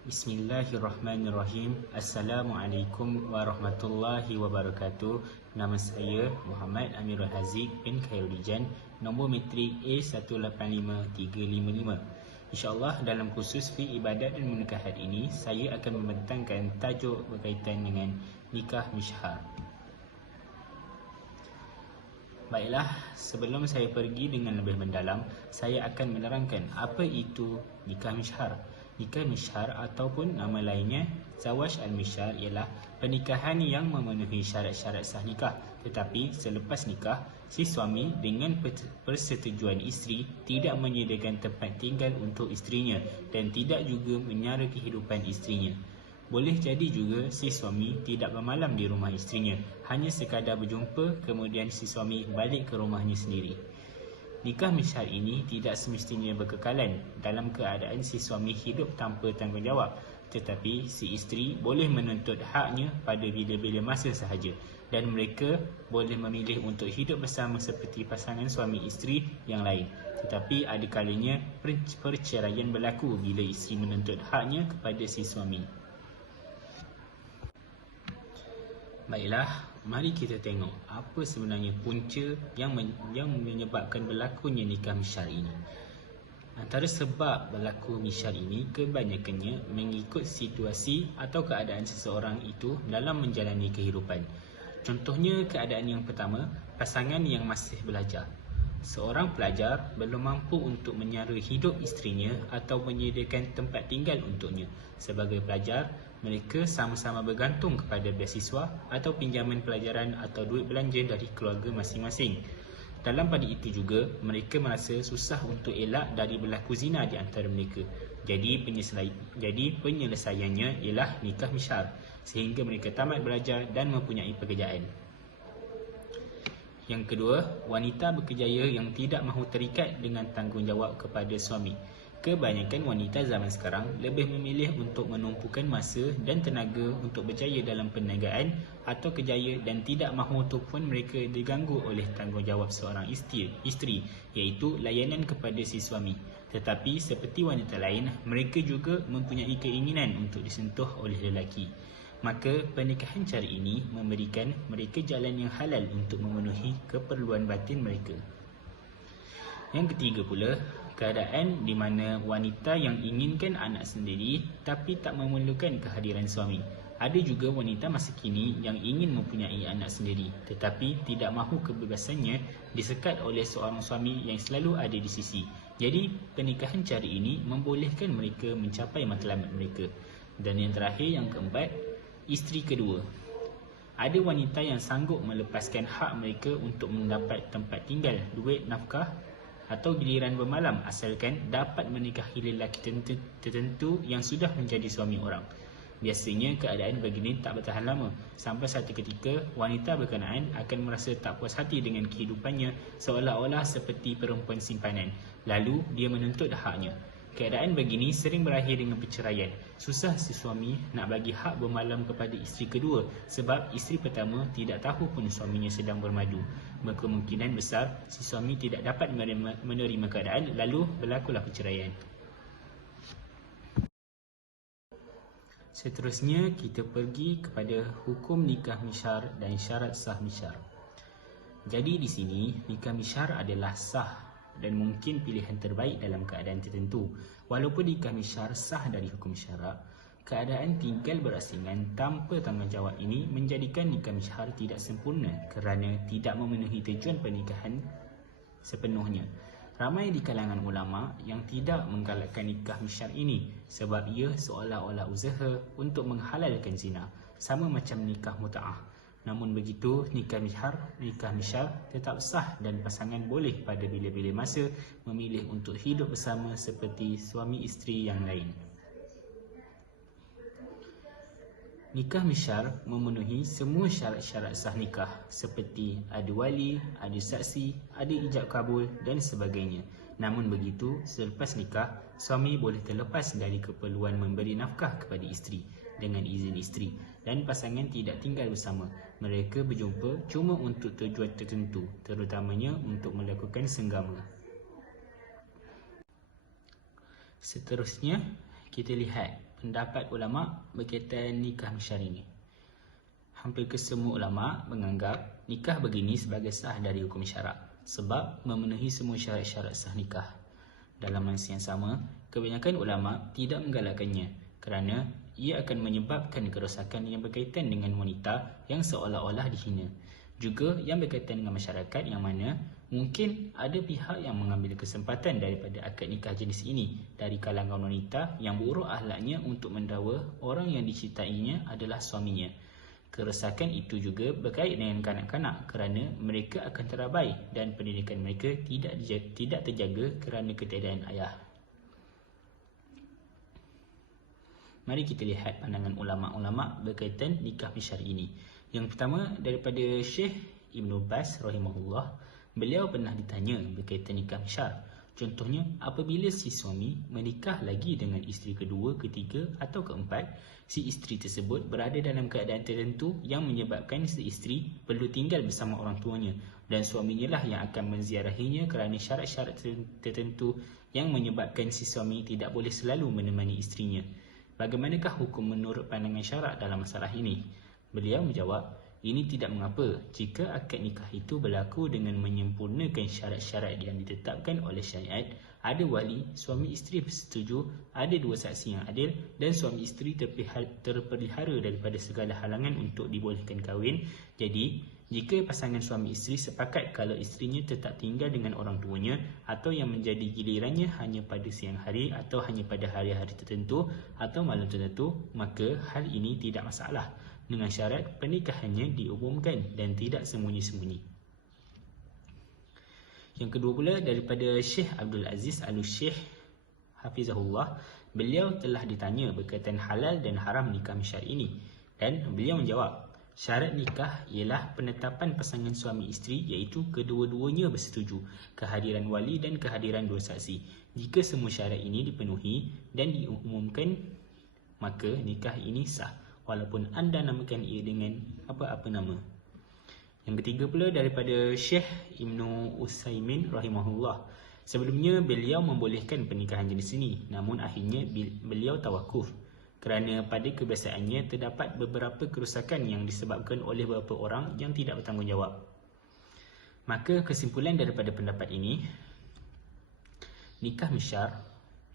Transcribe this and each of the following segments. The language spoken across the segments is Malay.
Bismillahirrahmanirrahim. Assalamualaikum warahmatullahi wabarakatuh. Nama saya Muhammad Amirul Haziq bin Khairulijan, nombor metrik A185355. InsyaAllah dalam kursus fi ibadat dan menikahat ini, saya akan membentangkan tajuk berkaitan dengan nikah mishhar. Baiklah, sebelum saya pergi dengan lebih mendalam, saya akan menerangkan apa itu nikah mishhar. Nikah mishhar ataupun nama lainnya zawaj al-mishhar ialah pernikahan yang memenuhi syarat-syarat sah nikah, tetapi selepas nikah, si suami dengan persetujuan isteri tidak menyediakan tempat tinggal untuk isterinya dan tidak juga menyara kehidupan isterinya. Boleh jadi juga si suami tidak bermalam di rumah isterinya, hanya sekadar berjumpa kemudian si suami balik ke rumahnya sendiri. Nikah mishhar ini tidak semestinya berkekalan dalam keadaan si suami hidup tanpa tanggungjawab, tetapi si isteri boleh menuntut haknya pada bila-bila masa sahaja dan mereka boleh memilih untuk hidup bersama seperti pasangan suami isteri yang lain. Tetapi ada kalanya perceraian berlaku bila isteri menuntut haknya kepada si suami. Baiklah, mari kita tengok apa sebenarnya punca yang menyebabkan berlakunya nikah mishhar ini. Antara sebab berlaku mishhar ini kebanyakannya mengikut situasi atau keadaan seseorang itu dalam menjalani kehidupan. Contohnya keadaan yang pertama, pasangan yang masih belajar. Seorang pelajar belum mampu untuk menyara hidup isterinya atau menyediakan tempat tinggal untuknya. Sebagai pelajar, mereka sama-sama bergantung kepada beasiswa atau pinjaman pelajaran atau duit belanja dari keluarga masing-masing. Dalam pada itu juga, mereka merasa susah untuk elak dari berlaku zina di antara mereka. Jadi penyelesaiannya ialah nikah mishhar, sehingga mereka tamat belajar dan mempunyai pekerjaan. Yang kedua, wanita berkejaya yang tidak mahu terikat dengan tanggungjawab kepada suami. Kebanyakan wanita zaman sekarang lebih memilih untuk menumpukan masa dan tenaga untuk berjaya dalam perniagaan atau kerjaya dan tidak mahu ataupun mereka diganggu oleh tanggungjawab seorang isteri, iaitu layanan kepada si suami. Tetapi seperti wanita lain, mereka juga mempunyai keinginan untuk disentuh oleh lelaki. Maka pernikahan cara ini memberikan mereka jalan yang halal untuk memenuhi keperluan batin mereka. Yang ketiga pula, keadaan di mana wanita yang inginkan anak sendiri tapi tak memerlukan kehadiran suami. Ada juga wanita masa kini yang ingin mempunyai anak sendiri tetapi tidak mahu kebebasannya disekat oleh seorang suami yang selalu ada di sisi. Jadi pernikahan cara ini membolehkan mereka mencapai matlamat mereka. Dan yang terakhir, yang keempat, isteri kedua. Ada wanita yang sanggup melepaskan hak mereka untuk mendapat tempat tinggal, duit, nafkah atau giliran bermalam asalkan dapat menikahi lelaki tertentu yang sudah menjadi suami orang. Biasanya keadaan begini tak bertahan lama. Sampai satu ketika wanita berkenaan akan merasa tak puas hati dengan kehidupannya seolah-olah seperti perempuan simpanan. Lalu dia menuntut haknya. Keadaan begini sering berakhir dengan perceraian. Susah si suami nak bagi hak bermalam kepada isteri kedua sebab isteri pertama tidak tahu pun suaminya sedang bermadu. Berkemungkinan besar si suami tidak dapat menerima keadaan lalu berlakulah perceraian. Seterusnya kita pergi kepada hukum nikah mishhar dan syarat sah mishhar. Jadi di sini nikah mishhar adalah sah dan mungkin pilihan terbaik dalam keadaan tertentu. Walaupun nikah mishhar sah dari hukum syarak, keadaan tinggal berasingan tanpa tanggungjawab ini menjadikan nikah mishhar tidak sempurna kerana tidak memenuhi tujuan pernikahan sepenuhnya. Ramai di kalangan ulama yang tidak menggalakkan nikah mishhar ini sebab ia seolah-olah usaha untuk menghalalkan zina, sama macam nikah mut'ah. Namun begitu, nikah mishhar tetap sah dan pasangan boleh pada bila-bila masa memilih untuk hidup bersama seperti suami isteri yang lain. Nikah mishhar memenuhi semua syarat-syarat sah nikah seperti ada wali, ada saksi, ada ijab kabul dan sebagainya. Namun begitu, selepas nikah, suami boleh terlepas dari keperluan memberi nafkah kepada isteri dengan izin isteri dan pasangan tidak tinggal bersama. Mereka berjumpa cuma untuk tujuan tertentu, terutamanya untuk melakukan senggama. Seterusnya, kita lihat pendapat ulama berkaitan nikah misyar ini. Hampir kesemua ulama menganggap nikah begini sebagai sah dari hukum syarak sebab memenuhi semua syarat-syarat sah nikah. Dalam masa yang sama, kebanyakan ulama tidak menggalakkannya kerana ia akan menyebabkan kerosakan yang berkaitan dengan wanita yang seolah-olah dihina. Juga yang berkaitan dengan masyarakat yang mana mungkin ada pihak yang mengambil kesempatan daripada akad nikah jenis ini dari kalangan wanita yang buruk akhlaknya untuk mendakwa orang yang dicintainya adalah suaminya. Kerosakan itu juga berkait dengan kanak-kanak kerana mereka akan terabai dan pendidikan mereka tidak terjaga kerana ketiadaan ayah. Mari kita lihat pandangan ulama-ulama berkaitan nikah misyar ini. Yang pertama daripada Syekh Ibn Baz rahimahullah, beliau pernah ditanya berkaitan nikah misyar. Contohnya, apabila si suami menikah lagi dengan isteri kedua, ketiga atau keempat, si isteri tersebut berada dalam keadaan tertentu yang menyebabkan si isteri perlu tinggal bersama orang tuanya dan suaminya lah yang akan menziarahinya kerana syarat-syarat tertentu yang menyebabkan si suami tidak boleh selalu menemani isterinya. Bagaimanakah hukum menurut pandangan syarak dalam masalah ini? Beliau menjawab, ini tidak mengapa jika akad nikah itu berlaku dengan menyempurnakan syarat-syarat yang ditetapkan oleh syariat, ada wali, suami isteri bersetuju, ada dua saksi yang adil dan suami isteri terpelihara daripada segala halangan untuk dibolehkan kahwin. Jadi, jika pasangan suami isteri sepakat kalau isterinya tetap tinggal dengan orang tuanya atau yang menjadi gilirannya hanya pada siang hari atau hanya pada hari-hari tertentu atau malam tertentu, maka hal ini tidak masalah dengan syarat pernikahannya diumumkan dan tidak sembunyi-sembunyi. Yang kedua pula daripada Syekh Abdul Aziz Al-Syekh Hafizahullah, beliau telah ditanya berkaitan halal dan haram nikah misyar ini dan beliau menjawab, syarat nikah ialah penetapan pasangan suami isteri iaitu kedua-duanya bersetuju, kehadiran wali dan kehadiran dua saksi. Jika semua syarat ini dipenuhi dan diumumkan, maka nikah ini sah walaupun anda namakan ia dengan apa-apa nama. Yang ketiga pula daripada Syekh Ibn Utsaimin rahimahullah. Sebelumnya beliau membolehkan pernikahan jenis ini, namun akhirnya beliau tawakuf kerana pada kebiasaannya terdapat beberapa kerosakan yang disebabkan oleh beberapa orang yang tidak bertanggungjawab. Maka kesimpulan daripada pendapat ini, nikah misyar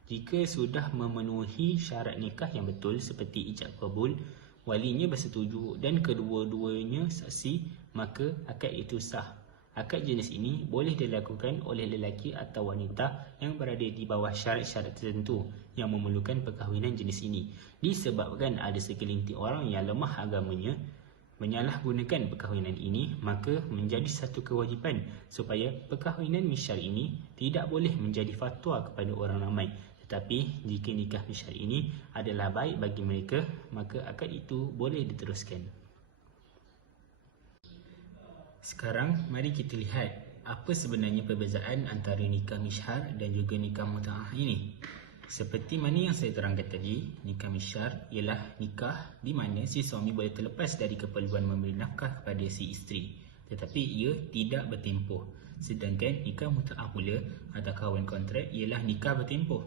jika sudah memenuhi syarat nikah yang betul seperti ijab kabul, walinya bersetuju dan kedua-duanya saksi, maka akad itu sah. Akad jenis ini boleh dilakukan oleh lelaki atau wanita yang berada di bawah syarat-syarat tertentu yang memerlukan perkahwinan jenis ini. Disebabkan ada segelintir orang yang lemah agamanya menyalahgunakan perkahwinan ini, maka menjadi satu kewajipan supaya perkahwinan misyar ini tidak boleh menjadi fatwa kepada orang ramai. Tetapi jika nikah misyar ini adalah baik bagi mereka, maka akad itu boleh diteruskan. Sekarang mari kita lihat apa sebenarnya perbezaan antara nikah misyar dan juga nikah mut'ah ini. Seperti mana yang saya terangkan tadi, nikah misyar ialah nikah di mana si suami boleh terlepas dari keperluan memberi nafkah kepada si isteri, tetapi ia tidak bertempoh. Sedangkan nikah mut'ah pula atau kahwin kontrak ialah nikah bertempoh.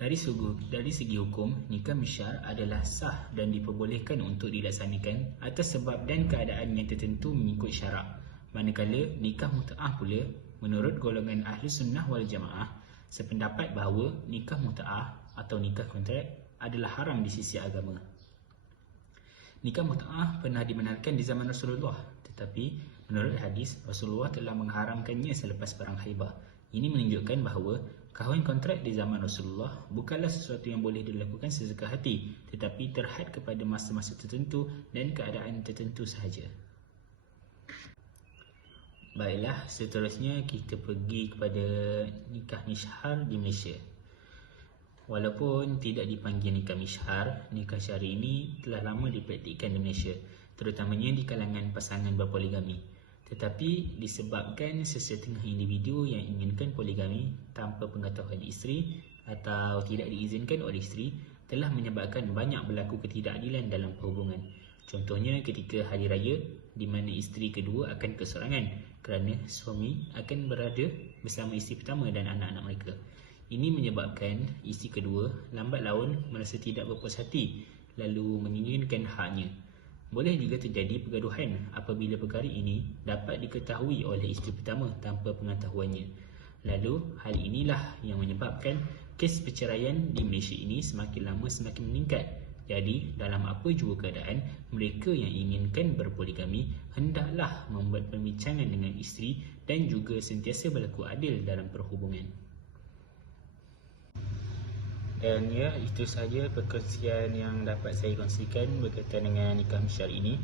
Dari segi hukum, nikah misyar adalah sah dan diperbolehkan untuk dilaksanakan atas sebab dan keadaan yang tertentu mengikut syarak. Manakala nikah mut'ah pula, menurut golongan ahli sunnah wal jamaah, sependapat bahawa nikah mut'ah atau nikah kontrak adalah haram di sisi agama. Nikah mut'ah pernah dibenarkan di zaman Rasulullah, tetapi menurut hadis, Rasulullah telah mengharamkannya selepas perang Khaibah. Ini menunjukkan bahawa kahwin kontrak di zaman Rasulullah bukanlah sesuatu yang boleh dilakukan sesuka hati, tetapi terhad kepada masa-masa tertentu dan keadaan tertentu sahaja. Baiklah, seterusnya kita pergi kepada nikah misyar di Malaysia. Walaupun tidak dipanggil nikah misyar, nikah syari ini telah lama dipraktikkan di Malaysia, terutamanya di kalangan pasangan berpoligami. Tetapi disebabkan sesetengah individu yang inginkan poligami tanpa pengetahuan isteri atau tidak diizinkan oleh isteri telah menyebabkan banyak berlaku ketidakadilan dalam perhubungan. Contohnya ketika hari raya di mana isteri kedua akan kesorangan kerana suami akan berada bersama isteri pertama dan anak-anak mereka. Ini menyebabkan isteri kedua lambat laun merasa tidak berpuas hati lalu menginginkan haknya. Boleh juga terjadi pergaduhan apabila perkara ini dapat diketahui oleh isteri pertama tanpa pengetahuannya. Lalu, hal inilah yang menyebabkan kes perceraian di Malaysia ini semakin lama semakin meningkat. Jadi, dalam apa jua keadaan, mereka yang inginkan berpoligami hendaklah membuat perbincangan dengan isteri dan juga sentiasa berlaku adil dalam perhubungan. Dan ya, itu sahaja perkongsian yang dapat saya kongsikan berkaitan dengan nikah syar'i ini.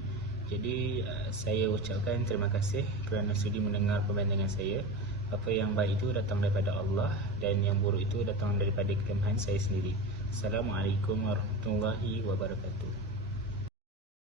Jadi saya ucapkan terima kasih kerana sudi mendengar perbincangan saya. Apa yang baik itu datang daripada Allah dan yang buruk itu datang daripada kelemahan saya sendiri. Assalamualaikum warahmatullahi wabarakatuh.